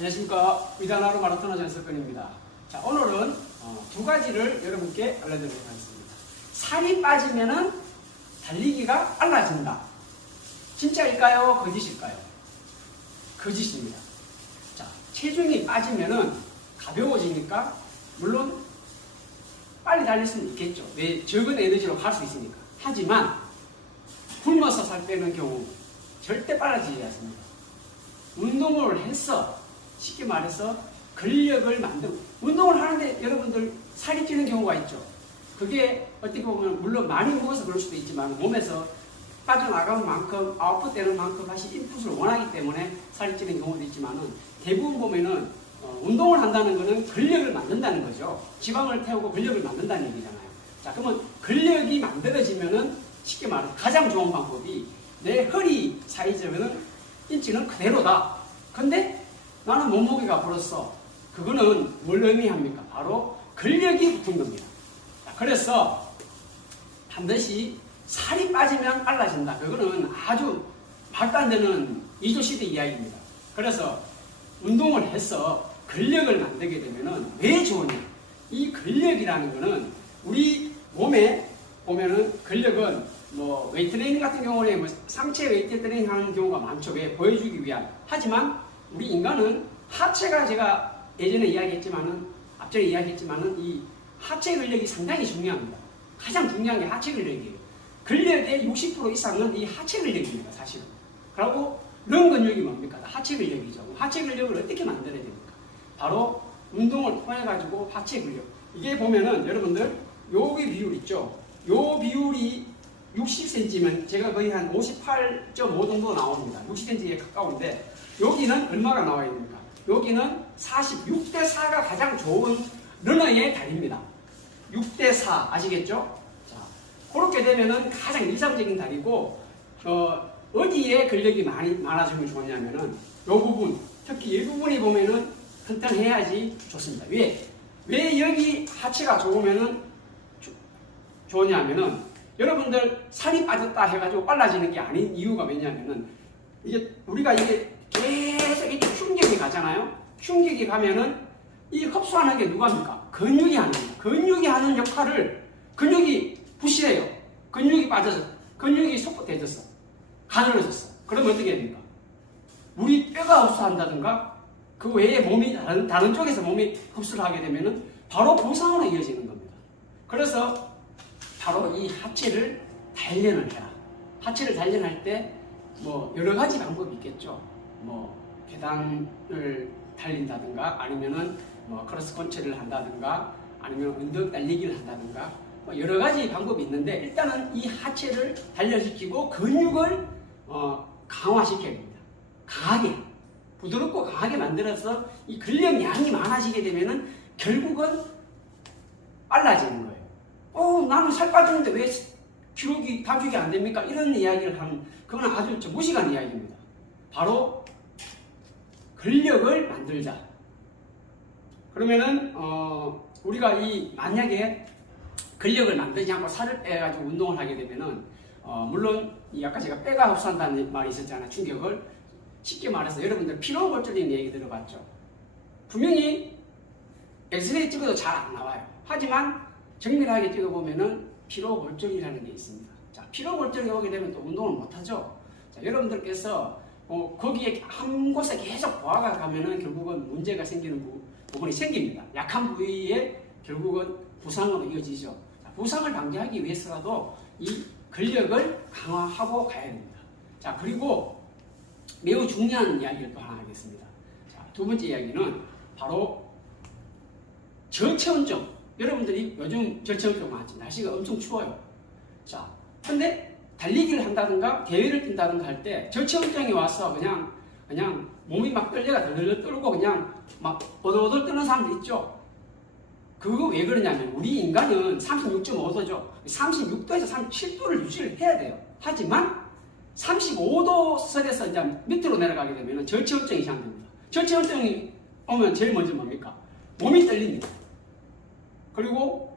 안녕하십니까. 위단하루 마라토너 전석근입니다. 자, 오늘은 두 가지를 여러분께 알려드리도록 하겠습니다. 살이 빠지면은 달리기가 빨라진다. 진짜일까요? 거짓일까요? 거짓입니다. 자, 체중이 빠지면은 가벼워지니까 물론 빨리 달릴 수는 있겠죠. 왜? 적은 에너지로 갈 수 있으니까. 하지만 굶어서 살 빼는 경우 절대 빨라지지 않습니다. 운동을 해서 쉽게 말해서 근력을 만들고 운동을 하는데 여러분들 살이 찌는 경우가 있죠. 그게 어떻게 보면 물론 많이 먹어서 그럴 수도 있지만 몸에서 빠져나가는 만큼 아웃풋되는 만큼 다시 인풋을 원하기 때문에 살이 찌는 경우도 있지만은 대부분 보면은 운동을 한다는 것은 근력을 만든다는 거죠. 지방을 태우고 근력을 만든다는 얘기잖아요. 자, 그러면 근력이 만들어지면은 쉽게 말해서 가장 좋은 방법이 내 허리 사이즈는 인치는 그대로다. 근데 나는 몸무게가 불었어. 그거는 뭘 의미합니까? 바로 근력이 붙은 겁니다. 자, 그래서 반드시 살이 빠지면 빨라진다. 그거는 아주 말도 안 되는 이조시대 이야기입니다. 그래서 운동을 해서 근력을 만들게 되면은 왜 좋으냐? 이 근력이라는 거는 우리 몸에 보면은 근력은 뭐 웨이트 트레이닝 같은 경우는 뭐 상체 웨이트 트레이닝 하는 경우가 많죠. 왜? 보여주기 위한. 하지만 우리 인간은 하체가 제가 예전에 이야기했지만은 앞전에 이야기했지만은 이 하체 근력이 상당히 중요합니다. 가장 중요한 게 하체 근력이에요. 근력의 60% 이상은 이 하체 근력입니다. 사실은. 그리고 런 근육이 뭡니까? 하체 근력이죠. 하체 근력을 어떻게 만들어야 됩니까? 바로 운동을 통해 가지고 하체 근력. 이게 보면은 여러분들 여기 비율 있죠. 요 비율이 60cm면 제가 거의 한 58.5 정도 나옵니다. 60cm에 가까운데 여기는 얼마가 나와야 됩니까? 여기는 46대4가 가장 좋은 러너의 다리입니다. 6대4 아시겠죠? 자, 그렇게 되면은 가장 이상적인 다리고 어디에 근력이 많아지면 좋냐면은 이 부분, 특히 이 부분이 보면은 튼튼해야지 좋습니다. 왜 여기 하체가 좋으면은 좋냐면은 여러분들 살이 빠졌다 해가지고 빨라지는 게 아닌 이유가 뭐냐면은 이게 우리가 이게 계속 이렇게 충격이 가잖아요. 충격이 가면은 이 흡수하는 게 누가입니까? 근육이 하는 거예요. 근육이 하는 역할을 근육이 부실해요. 근육이 빠져서 근육이 속도돼졌어. 가늘어졌어. 그러면 어떻게 됩니까? 우리 뼈가 흡수한다든가 그 외에 몸이 다른 쪽에서 몸이 흡수를 하게 되면은 바로 부상으로 이어지는 겁니다. 그래서 바로 이 하체를 단련을 해라. 하체를 단련할 때 뭐 여러 가지 방법이 있겠죠. 뭐 계단을 달린다든가 아니면은 뭐 크로스 컨트리를 한다든가 아니면 언덕 달리기를 한다든가 뭐 여러 가지 방법이 있는데 일단은 이 하체를 단련시키고 근육을 강화시켜야 됩니다. 강하게 부드럽고 강하게 만들어서 이 근력량이 많아지게 되면은 결국은 빨라지는 거예요. 나는 살 빠졌는데 왜 기록이 가죽이 안 됩니까? 이런 이야기를 하면 그건 아주 무식한 이야기입니다. 바로 근력을 만들자. 그러면은 우리가 만약에 근력을 만들지 않고 살을 빼가지고 운동을 하게 되면은 물론 아까 제가 뼈가 흡수한다는 말이 있었잖아요. 충격을 쉽게 말해서 여러분들 피로골절인 얘기 들어봤죠? 분명히 엑스레이 찍어도 잘 안 나와요. 하지만 정밀하게 찍어보면은 피로골절이라는 게 있습니다. 자, 피로골절이 오게 되면 또 운동을 못하죠. 자, 여러분들께서 거기에 한 곳에 계속 보아가 가면은 결국은 문제가 생기는 부분이 생깁니다. 약한 부위에 결국은 부상으로 이어지죠. 자, 부상을 방지하기 위해서라도 이 근력을 강화하고 가야 됩니다. 자, 그리고 매우 중요한 이야기를 또 하나 하겠습니다. 자, 두 번째 이야기는 바로 저체온증. 여러분들이 요즘 저체온증 많지. 날씨가 엄청 추워요. 자, 근데 달리기를 한다든가 대회를 뛴다든가 할 때 저체온증이 와서 그냥 몸이 막 떨려가 덜덜 떨고 그냥 막 오돌오돌 뜨는 사람들 있죠. 그거 왜 그러냐면 우리 인간은 36.5도죠. 36도에서 37도를 유지를 해야 돼요. 하지만 35도 선에서 이제 밑으로 내려가게 되면 저체온증이 시작됩니다. 저체온증이 오면 제일 먼저 뭡니까? 몸이 떨립니다. 그리고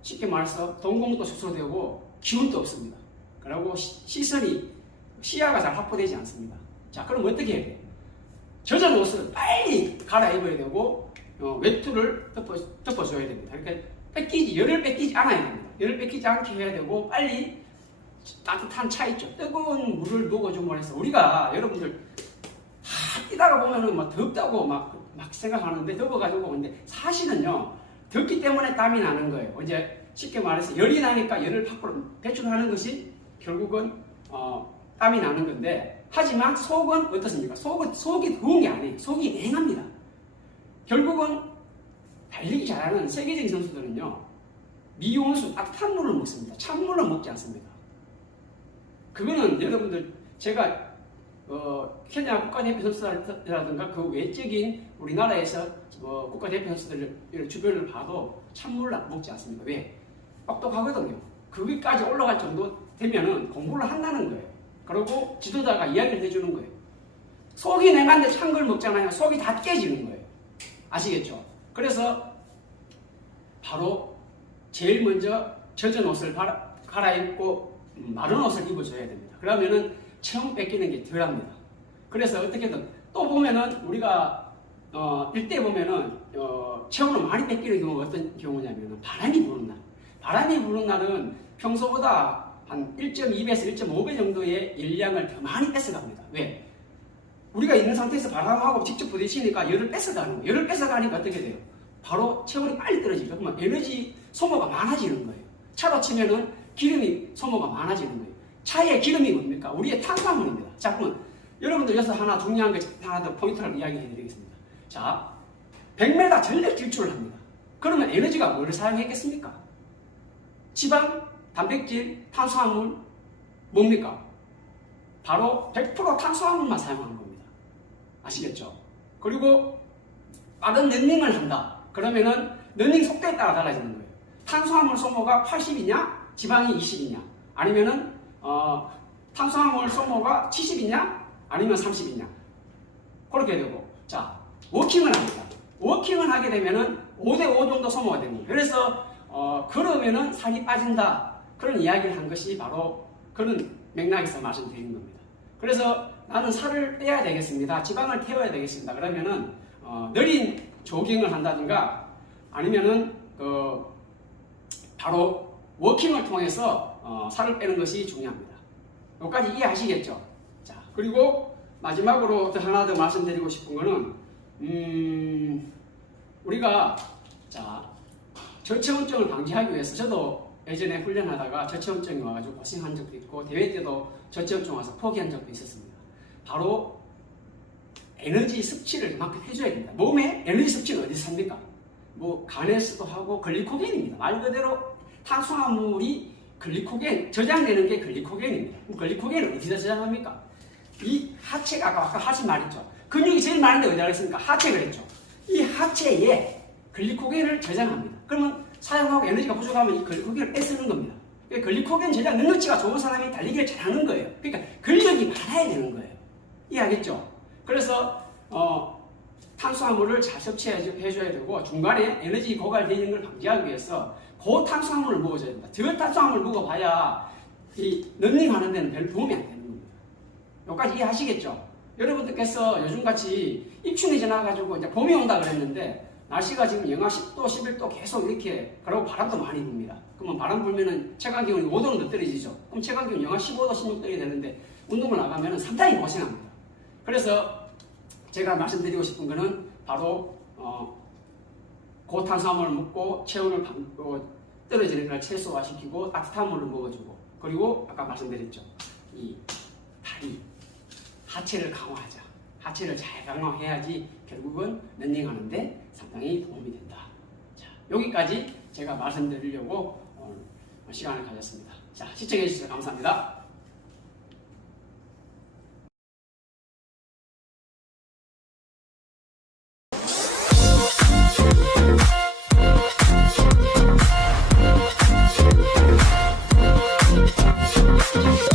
쉽게 말해서 동공도 축소되고 기운도 없습니다. 그리고 시야가 잘 확보되지 않습니다. 자, 그럼 어떻게 해야 돼요? 젖은 옷을 빨리 갈아입어야 되고 외투를 덮어줘야 됩니다. 그러니까 열을 뺏기지 않아야 됩니다. 열을 뺏기지 않게 해야 되고 빨리 따뜻한 차 있죠. 뜨거운 물을 녹여주면 해서 우리가 여러분들 뛰다가 보면은 막 덥다고 막 생각하는데 덥어가지고 근데 사실은요 덥기 때문에 땀이 나는 거예요. 이제 쉽게 말해서 열이 나니까 열을 밖으로 배출하는 것이 결국은 땀이 나는 건데 하지만 속은 어떻습니까? 속이 더운 게 아니에요. 속이 냉합니다. 결국은 달리기 잘하는 세계적인 선수들은요 미온수 따뜻한 물을 먹습니다. 찬물을 먹지 않습니다. 그거는 여러분들 제가 케냐 국가대표 선수라든가 그 외적인 우리나라에서 국가대표 선수들 주변을 봐도 찬물을 먹지 않습니다. 왜? 똑똑하거든요. 거기까지 올라갈 정도 되면은 공부를 한다는 거예요. 그리고 지도자가 이야기를 해주는 거예요. 속이 냉한데 찬 걸 먹잖아요. 속이 다 깨지는 거예요. 아시겠죠? 그래서 바로 제일 먼저 젖은 옷을 갈아입고 마른 옷을 입어줘야 됩니다. 그러면은 체온 뺏기는 게 덜합니다. 그래서 어떻게든 또 보면은 우리가 일대 보면은 체온을 많이 뺏기는 경우가 어떤 경우냐면은 바람이 부는 날. 바람이 부는 날은 평소보다 한 1.2배에서 1.5배 정도의 열량을 더 많이 뺏어갑니다. 왜? 우리가 있는 상태에서 바람하고 직접 부딪히니까 열을 뺏어가는 거예요. 열을 뺏어가니까 어떻게 돼요? 바로 체온이 빨리 떨어지죠. 그러면 에너지 소모가 많아지는 거예요. 차로 치면은 기름이 소모가 많아지는 거예요. 차의 기름이 뭡니까? 우리의 탄수화물입니다. 자, 그러면 여러분들 여기서 하나 중요한 거 하나 더 포인트를 이야기해 드리겠습니다. 자, 100m 전력 질주를 합니다. 그러면 에너지가 뭐를 사용했겠습니까? 지방, 단백질, 탄수화물 뭡니까? 바로 100% 탄수화물만 사용하는 겁니다. 아시겠죠? 그리고 빠른 러닝을 한다. 그러면은 러닝 속도에 따라 달라지는 거예요. 탄수화물 소모가 80이냐, 지방이 20이냐, 아니면은 탄수화물 소모가 70이냐, 아니면 30이냐. 그렇게 되고, 자, 워킹을 합니다. 워킹을 하게 되면은 5대5 정도 소모가 됩니다. 그래서 그러면은 살이 빠진다. 그런 이야기를 한 것이 바로 그런 맥락에서 말씀드리는 겁니다. 그래서 나는 살을 빼야 되겠습니다. 지방을 태워야 되겠습니다. 그러면은 느린 조깅을 한다든가 아니면은 바로 워킹을 통해서 살을 빼는 것이 중요합니다. 여기까지 이해하시겠죠? 자, 그리고 마지막으로 또 하나 더 말씀드리고 싶은 거는 우리가 자 저체온증을 방지하기 위해서 저도 예전에 훈련하다가 저체온증이 와가지고 고생한 적도 있고 대회 때도 저체온증 와서 포기한 적도 있었습니다. 바로 에너지 섭취를 그만큼 해줘야 됩니다. 몸에 에너지 섭취는 어디서 삽니까? 뭐 간에서도 하고 글리코겐입니다. 말 그대로 탄수화물이 글리코겐 저장되는 게 글리코겐입니다. 글리코겐을 어디서 저장합니까? 이 하체가 아까 하신 말 있죠. 근육이 제일 많은데 어디다 했습니까? 하체 그랬죠. 이 하체에 글리코겐을 저장합니다. 그러면 사용하고 에너지가 부족하면 이 글리코겐을 뺏쓰는 겁니다. 그러니까 글리코겐 저장 능력치가 좋은 사람이 달리기를 잘하는 거예요. 그러니까 근력이 많아야 되는 거예요. 이해하겠죠? 그래서 탄수화물을 잘 섭취해줘야 되고 중간에 에너지 고갈되는 걸 방지하기 위해서 고탄수화물을 먹어줘야 됩니다. 저탄수화물 먹어봐야 이 런닝하는 데는 별 도움이 안 되는 겁니다. 여기까지 이해하시겠죠? 여러분들께서 요즘같이 입춘이 지나가지고 이제 봄이 온다 그랬는데 날씨가 지금 영하 10도, 11도 계속 이렇게 그리고 바람도 많이 붑니다. 그러면 바람 불면은 체감기온이 5도는 더 떨어지죠. 그럼 체감기온 영하 15도, 16도이 되는데 운동을 나가면은 상당히 고생합니다. 그래서 제가 말씀드리고 싶은 거는 바로 고탄수화물을 먹고 체온을 떨어지는 걸 최소화시키고 따뜻한 물을 먹어주고 그리고 아까 말씀드렸죠. 이 다리, 하체를 강화하자. 하체를 잘 강화해야지 결국은 런닝하는데 상당히 도움이 된다. 자, 여기까지 제가 말씀드리려고 시간을 가졌습니다. 자, 시청해 주셔서 감사합니다. We'll be right back.